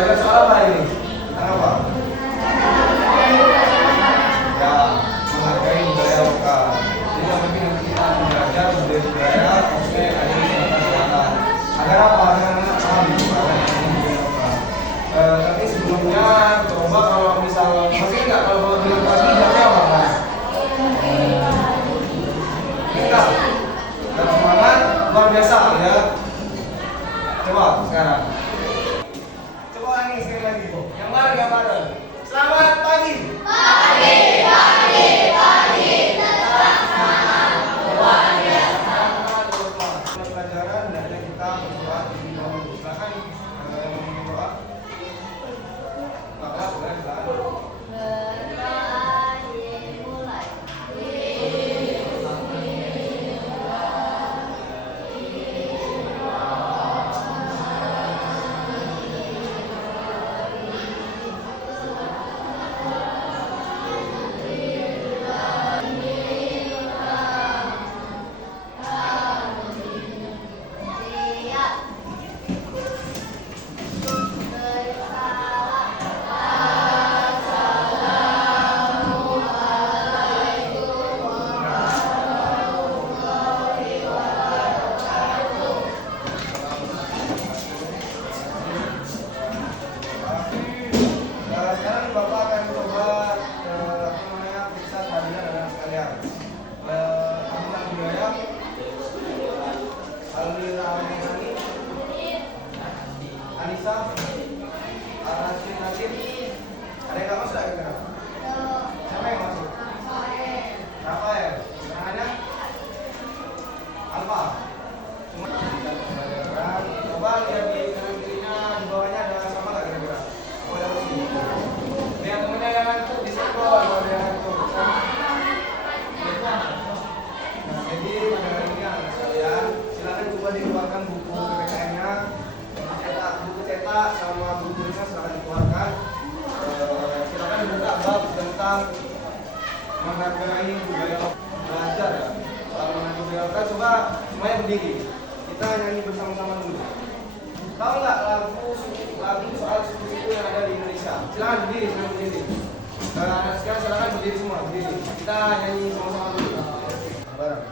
belajar soal apa ini? Tentang apa? Ya, menghargai budaya lokal. Jadi yang penting kita belajar budaya maksudnya yang ada di Sumatera Selatan. Agar apa? Agar anak paham itu apa yang ada di budaya lokal. Tapi sebelumnya coba kalau misal masih enggak kalau bilang pagi jamnya apa mas? Enggak. Dan semangat luar biasa ya. Coba sekarang. Coba ulangi sekali lagi. Yang bareng yang bareng. Selamat pagi. Pagi, pagi, pagi, tetap semangat, luar biasa. Pelajaran dan kita berdoa di bawah. Silakan berdoa. Maka boleh silakan. Berdoa dimulai. Siap. Bersalam. Sekarang Bapak akan coba periksa kehadiran anak sekalian. Tentang budaya. Alhamdulillah Ani, Anissa, Arasin Nadim. Ada yang nggak masuk lagi kira? Siapa yang masuk? Rafael. Namanya? Alfa. Coba lihat di kanan kirinya, di bawahnya ada sama nggak kira-kira? Oh, ada sini. Lihat temennya yang ngantuk di sekolah, kalau ada yang ngantuk. Nah, jadi pada hari ini anak sekalian, silakan coba dikeluarkan buku PPKN-nya, buku cetak sama buku tulisnya silakan dikeluarkan. Silakan buka bab tentang menghargai budaya belajar ya. Kalau menghargai budaya lokal, coba semuanya berdiri. Kita nyanyi bersama-sama dulu. Tahu nggak lagu soal suku-suku yang ada di Indonesia? Silakan berdiri, silakan berdiri. Anak sekalian silakan berdiri semua, berdiri. Kita nyanyi sama-sama dulu. Bareng.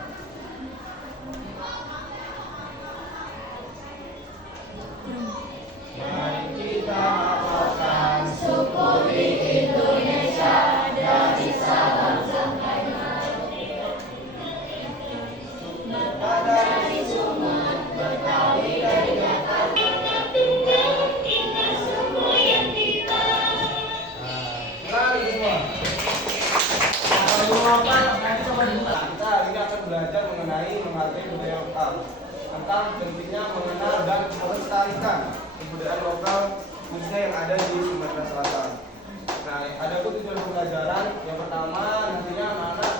Mari kita hafalkan Suku di Indonesia dari Sabang sampai dari Sumatera, Betawi dari Jakarta, tunggal kita suku yang kita. Lari semua. Kita hari ini akan belajar mengenai menghargai budaya lokal, tentang pentingnya mengenal dan melestarikan kebudayaan lokal khususnya yang ada di Sumatera Selatan. Nah, ada tujuan pembelajaran. Yang pertama, nantinya anak-anak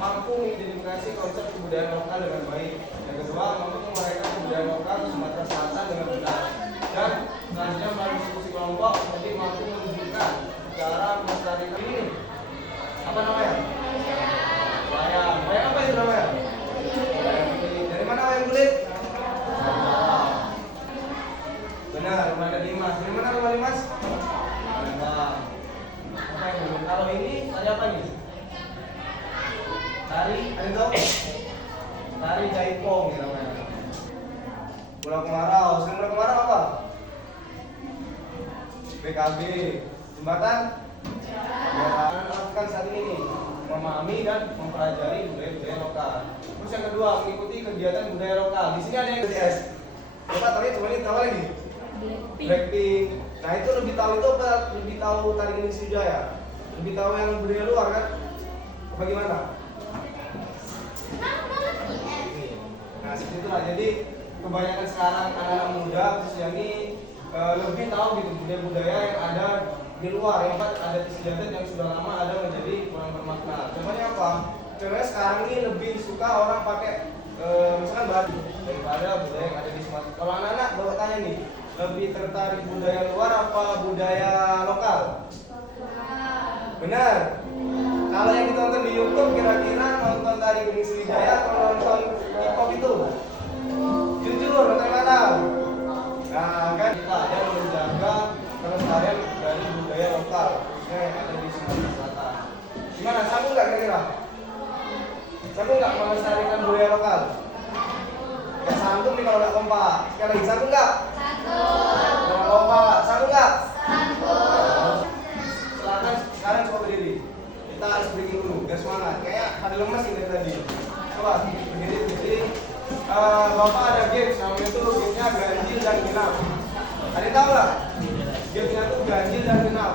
mampu mengidentifikasi konsep kebudayaan lokal dengan baik. Yang kedua, mampu menguraikan kebudayaan lokal Sumatera Selatan dengan benar. Dan selanjutnya melalui diskusi kelompok, nanti mampu menunjukkan cara melestarikan ini. Apa namanya? Wayang. Wayang apa itu namanya? Wayang kulit. Dari mana wayang kulit? Benar, rumah Dimas. Dari mana rumah Dimas? Palembang. Apa yang belum? Kalau ini tari apa nih? Tari, ada yang tahu? Tari jaipong gitu namanya. Pulau Kemarau. Selain Pulau Kemarau apa? PKB. Jembatan? Lakukan saat ini nih, memahami dan mempelajari budaya-budaya lokal. Terus yang kedua, mengikuti kegiatan budaya lokal. Di sini ada yang BTS. Bapak tadi coba nih tahu lagi. Blackpink. Nah itu lebih tahu itu apa? Lebih tahu tari Indonesia ya? Lebih tahu yang budaya luar kan? Bagaimana? Nah seperti itulah. Jadi kebanyakan sekarang anak-anak muda khususnya ini lebih tahu gitu budaya-budaya yang ada di luar, yang ada istiadat yang sudah lama ada menjadi kurang bermakna. Contohnya apa? Contohnya sekarang ini lebih suka orang pakai misalkan baju daripada budaya yang ada di Sumatera. Kalau anak-anak bawa tanya nih, lebih tertarik budaya luar apa budaya lokal? Benar. Kalau yang ditonton di YouTube kira-kira nonton tari Gunung Sriwijaya atau nonton hip-hop itu? Jujur, nonton mana? Nah kan kita ada menjaga melestarikan budaya lokal? Gak sanggup nih kalau nggak kompak. Sekali lagi, sanggup nggak? Jangan kompak, sanggup nggak? Silakan sekarang coba berdiri. Kita harus breaking dulu, biar semangat. Kayaknya ada lemes ini dari tadi. Coba berdiri. Bapak ada games, namanya itu gamenya ganjil dan genap. Ada yang tahu nggak? Gamenya itu ganjil dan genap.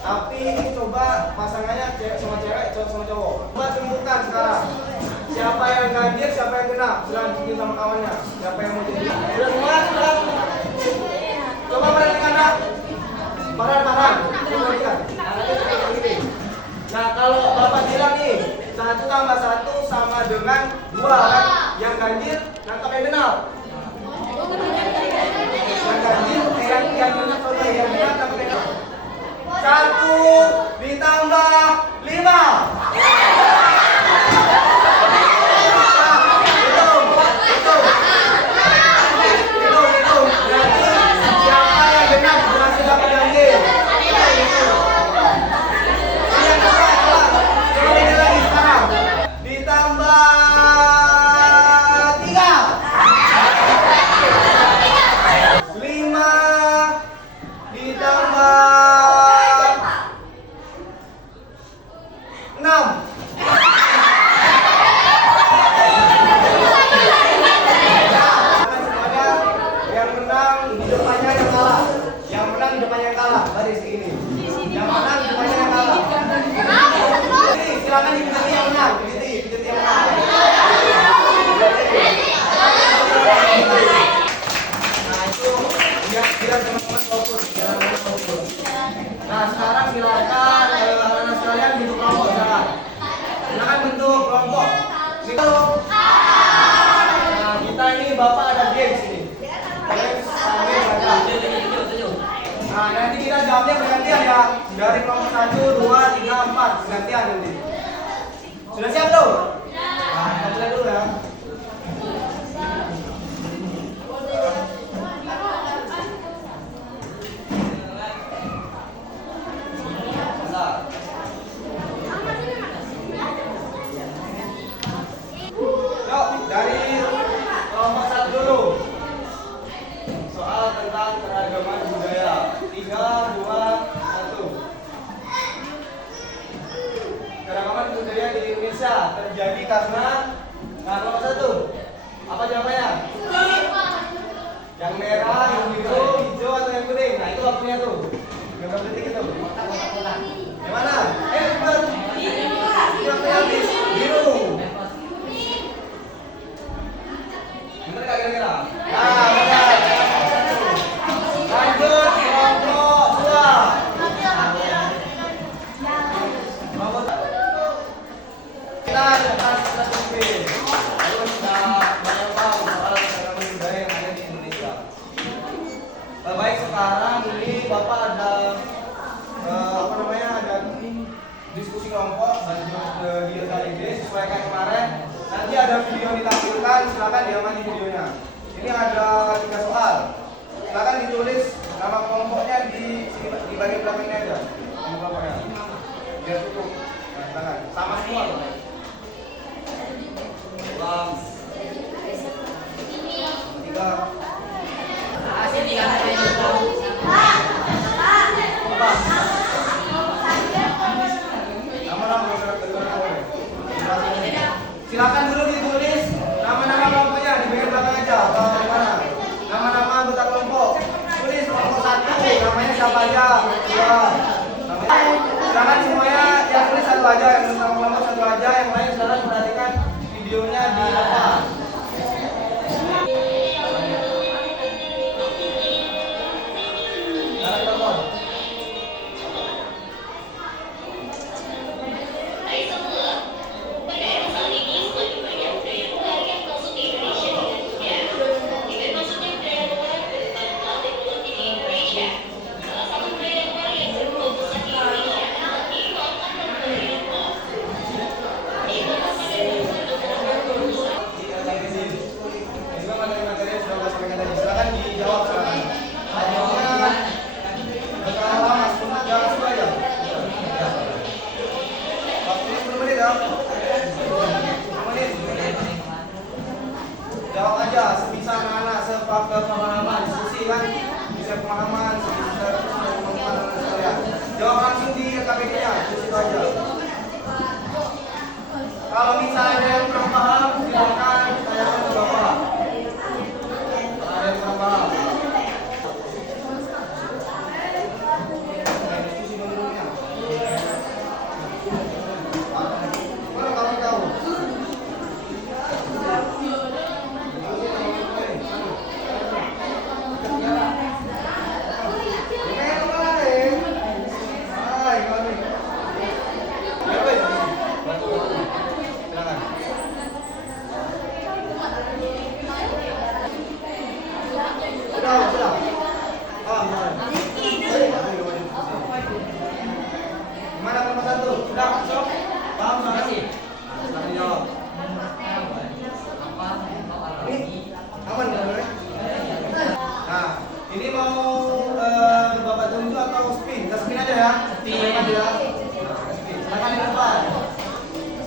Tapi ini coba pasangannya cewek sama cewek, cowok sama cowok. Coba tentukan sekarang. Siapa yang ganjil, siapa yang genap. Silahkan bikin sama kawannya. Siapa yang mau jadi? Sudah semua, sudah. Coba perhatikan nak. Paran. Coba lihat. Nah kalau bapak bilang nih 1 tambah 1 sama dengan 2 kan? Yang ganjil nangkap yang genap. Yang ganjil, yang genap coba yang genap nangkap yang genap. 1 ditambah 5. Silakan diikuti yang menang, ikuti yang menang. Nah itu biar teman-teman fokus, Nah sekarang silakan anak-anak sekalian bentuk kelompok, silakan bentuk kelompok. Nah kita ini bapak ada games ini. Games sambil baca. Nah nanti kita jawabnya bergantian ya. Dari kelompok 1, 2, 3, 4 bergantian nanti. Sudah siap belum? Nah, kita mulai dulu ya. Yuk, dari kelompok 1 dulu. Soal tentang keragaman budaya. 3, 2, 1. Keragaman budaya di Indonesia terjadi karena nomor 1. Apa jawabannya? Yang merah, yang biru, hijau atau yang kuning? Nah itu waktunya tuh. Berapa detik itu? Yang mana? Cepet. Waktunya habis. Biru. Bener nggak kira-kira? Nah, benar. Lanjut kelompok 2. Kita atas mungkin harus banyak tahu soal keragaman budaya yang ada di Indonesia. Baik sekarang ini bapak ada ada diskusi kelompok di LKD sesuai kayak kemarin. Nanti ada video ditampilkan, silakan diamati videonya. Ini ada 3 soal. Silakan ditulis nama kelompoknya di bagian belakangnya aja. Nama kelompoknya. Biar cukup. Nah, silakan. Sama semua loh. Ulang. 3. Silakan dulu ditulis nama-nama kelompoknya di bagian belakang aja. Di mana? Nama-nama anggota kelompok. Tulis kelompok 1, namanya siapa aja? 2. Silakan semuanya yang tulis 1 aja, yang nama kelompok 1 aja, yang lain silakan perhatikan videonya di depan. ya. Silakan ya. Silakan di depan.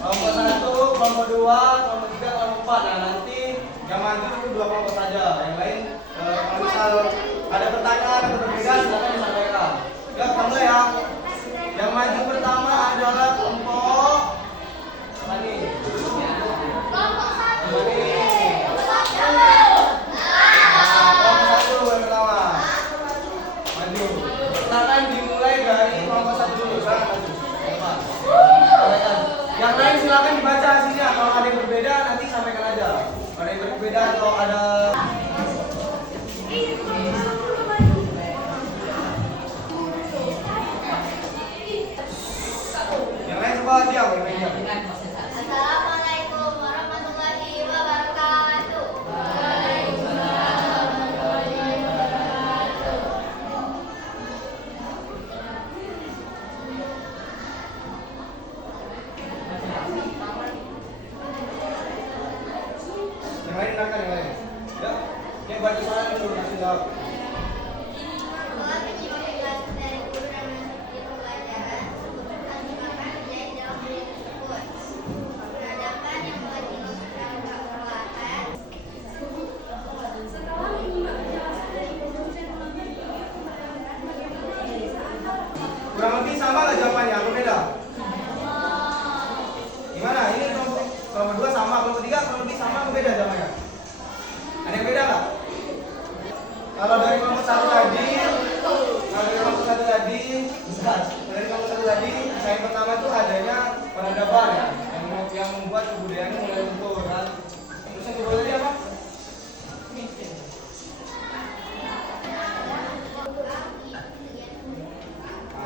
Kelompok 1, kelompok 2, kelompok 3, kelompok 4. Nah, nanti yang maju itu 2 kelompok saja. Yang lain kalau misal ada pertanyaan atau perbedaan silakan disampaikan. Ya, kamu ya. Yang maju pertama adalah kelompok apa nih? Kelompok 1. Kelompok 1 yang pertama. Maju. Silakan dimulai dari kelompok 1 dulu. Silakan maju. Yang lain silakan dibaca hasilnya. Kalau ada yang berbeda nanti sampaikan aja. Kalau ada yang berbeda atau ada yang lain coba diam, yang lain diam. Assalamualaikum warahmatullahi wabarakatuh. Yang lain dengarkan yang lain. Ya. Yang baca soal dulu nanti jawab. Setelah menyimak penjelasan dari guru dan mengikuti pembelajaran, sebutkan kalimat menjahit dalam diri tersebut. Peradaban yang mengaji secara perlahan. Setelah menyimak penjelasan dari guru dan mengambil pembelajaran bagaimana menjadi seanak. Kurang lebih sama nggak jawabannya? Atau beda? Gimana? Ini kelompok 2 sama, kelompok 3 kurang lebih sama atau beda jawabannya? Ada yang beda nggak? Kalau dari kelompok 1 tadi, dari kelompok 1 tadi, saya pertama itu adanya peradaban ya, yang membuat kebudayaan mulai luntur kan. Terus yang kedua tadi apa?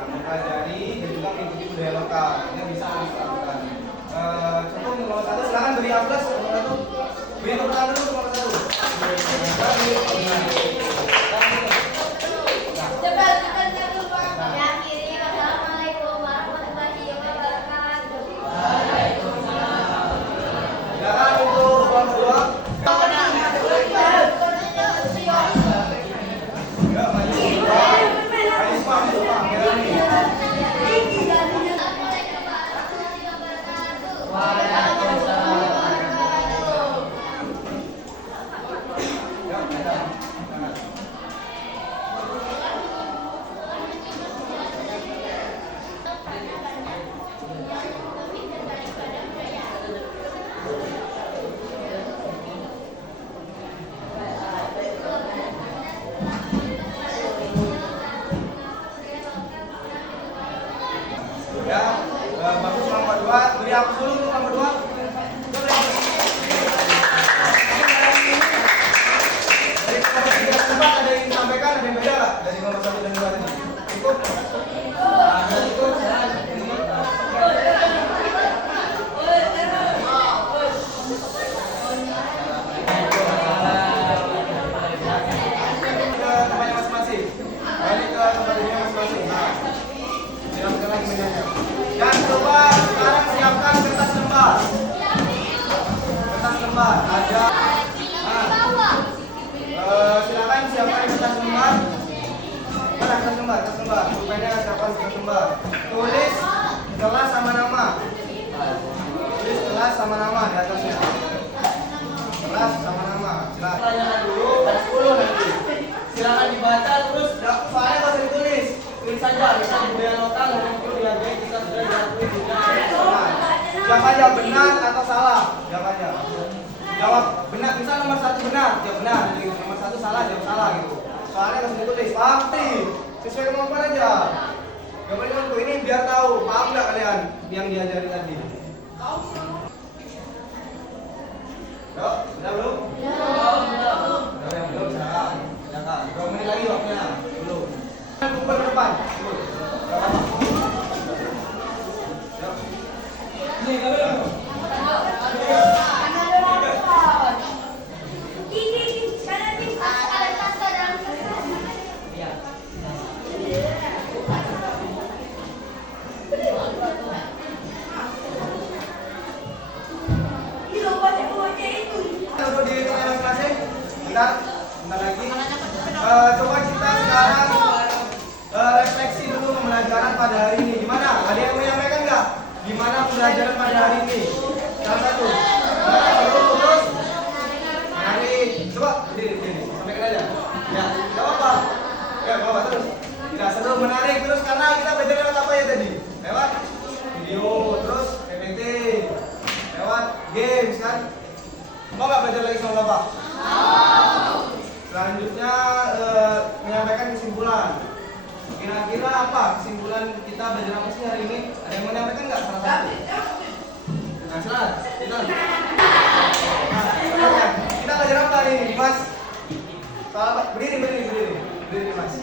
Mempelajari dan juga mengikuti budaya lokal. Ini bisa dilakukan. Contoh kelompok 1 silakan beri A+, kelompok 1. Beri yang pertama dulu kelompok 1. Yang kiri, wassalamualaikum warahmatullahi wabarakatuh. Silakan untuk kelompok 2. Ya, maju. Maju semua, Melani. Assalamualaikum warahmatullahi wabarakatuh. Ya, ada. Ya, bagus kelompok 2. Beri hapus dulu untuk kelompok 2. Dari kelompok 3 dan 4 ada yang disampaikan, ada yang beda nggak? Dari kelompok 1 dan 2 tadi. Cukup? Nah, cukup. Ke tempatnya masing-masing. Balik ke tempatnya masing-masing. Nah, silakan lagi menyanya. Dan coba sekarang siapkan kertas lembar. Kertas lembar ada. Silakan siapkan kertas lembar. Mana kertas lembar? Kertas lembar. Pulpennya siapkan kertas lembar. Tulis kelas sama nama. Tulis kelas sama nama di atasnya. Kelas sama nama. Silakan. Pertanyaan dulu, ada 10 nanti. Silakan dibaca terus. Soalnya nggak usah ditulis. Tulis saja. Misalnya budaya lokal yang perlu dihargai kita sudah diakui dunia internasional. Jawab aja benar atau salah. Jawab aja. Jawab benar. Misal nomor 1 benar, jawab benar. Jadi nomor 1 salah, jawab salah gitu. Soalnya nggak usah ditulis. Paham? Sesuai kemampuan aja. Jawabannya untuk ini biar tahu. Paham nggak kalian yang diajari tadi? Yuk, sudah belum? Belum. Udah belum, silakan. Silakan. 2 menit lagi waktunya. Belum. Kumpul ke depan. Kumpul. Gak apa-apa. Yuk. Ini kalian. Duduk di tengah masing-masing. pada hari ini. Gimana? Ada yang menyampaikan nggak? Gimana pembelajaran pada hari ini? Salah satu. Seru terus. Menarik. Coba berdiri. Sampaikan aja. Ya, nggak apa-apa. Ya, nggak apa-apa terus. Tidak seru, menarik terus karena kita belajar lewat apa ya tadi? Lewat video, terus PPT, lewat games kan? Mau nggak belajar lagi sama Bapak? Selanjutnya menyampaikan kesimpulan. Kira-kira apa kesimpulan kita belajar apa sih hari ini? Ada yang mau menyampaikan nggak salah satu? Nah, silakan. Nah, kita belajar apa hari ini, Mas? Salah, berdiri, Mas.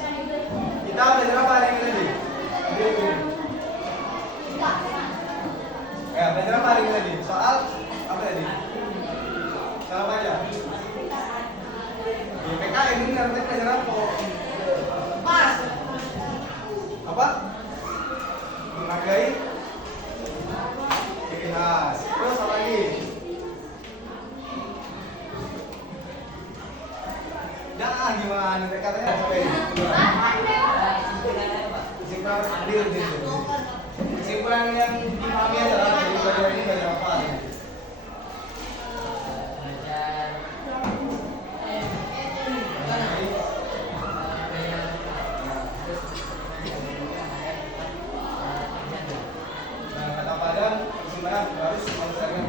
Kita belajar apa hari ini tadi? Berdiri. Ya, belajar apa hari ini tadi? Soal apa tadi? Soal apa aja? PKN ini artinya pelajaran apa? Mas. Apa? Menghargai ciri khas. Terus apa lagi? Jangan gimana? Katanya sampai kesimpulan yang dipahami adalah dari pelajaran ini belajar apa? Harus menyelesaikan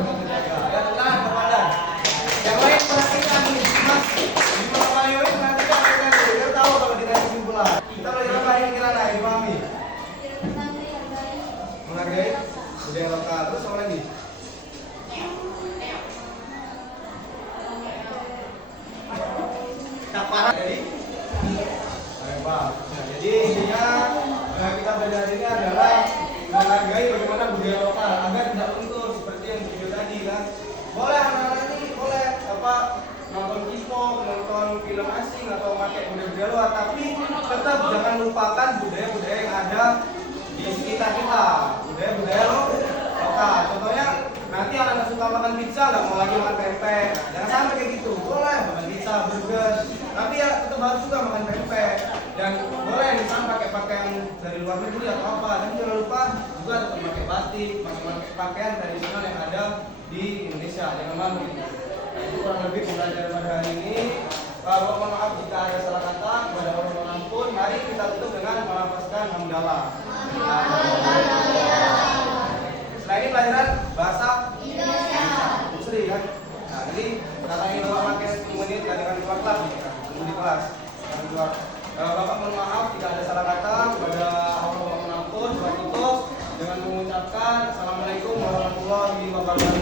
menjaga. Ya tenang kepada yang lain perhatikan nih, Mas. Gimana Pak Yoi perhatikan biar tahu kalau kita kesimpulan. Kita belajar apa ini kira-kira dipahami? Menghargai budaya lokal. Terus apa lagi? Tak parah jadi. Jadi intinya kita belajar ini adalah menghargai bagaimana budaya lokal agar tidak luntur seperti yang video tadi kan. Boleh anak-anak ini boleh apa nonton K-pop, nonton film asing atau pakai budaya luar, tapi tetap jangan lupakan budaya-budaya yang ada di sekitar kita, budaya-budaya lokal. Contohnya nanti anak-anak suka makan pizza nggak mau lagi makan pempek, jangan sampai kayak gitu. Boleh makan pizza, burger, tapi ya tetap harus juga makan pempek. Dan boleh misalnya pakai pakaian dari luar negeri atau apa, dan jangan lupa juga tetap pakai batik, pakai pakaian tradisional yang ada di Indonesia, jangan malu gitu. Nah, itu kurang lebih pembelajaran pada hari ini. Kalau mohon maaf jika ada salah kata, kepada Allah mohon ampun. Mari kita tutup dengan melafazkan hamdalah. Setelah ini pelajaran bahasa Indonesia. Seri kan? Nah, jadi kata ini Bapak pakai 10 menit ya dengan keluar kelas nih, tunggu di kelas, jangan keluar. Bapak mohon maaf jika ada salah kata, kepada Allah mohon ampun. Saya tutup dengan mengucapkan Assalamualaikum warahmatullahi wabarakatuh.